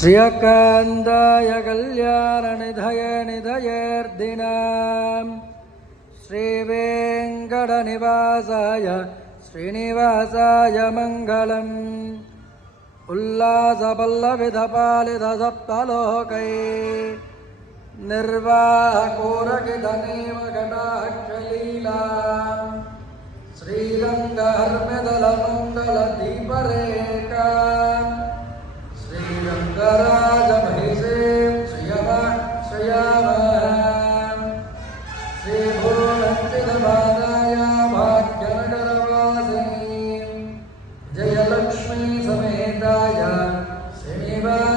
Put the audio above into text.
श्रियकान्ताय कल्याणनिधये निधयेर्दिनाम् श्रीवेङ्कटनिवासाय श्रीनिवासाय Mangalam उल्लासपल्लविधपालितसप्तलोकै निर्वाहकोरकितनेव कटाक्षलीलाम् श्रीरङ्गहर्म्यदलमङ्गलदीपरेखाम् श्रीरङ्गराजमहिषीं श्रियमाश्रयामः श्रीभुवनच्युतपादाय भाग्यनगरवासिनीं Jayalakshmi समेताय श्रीनिवासाय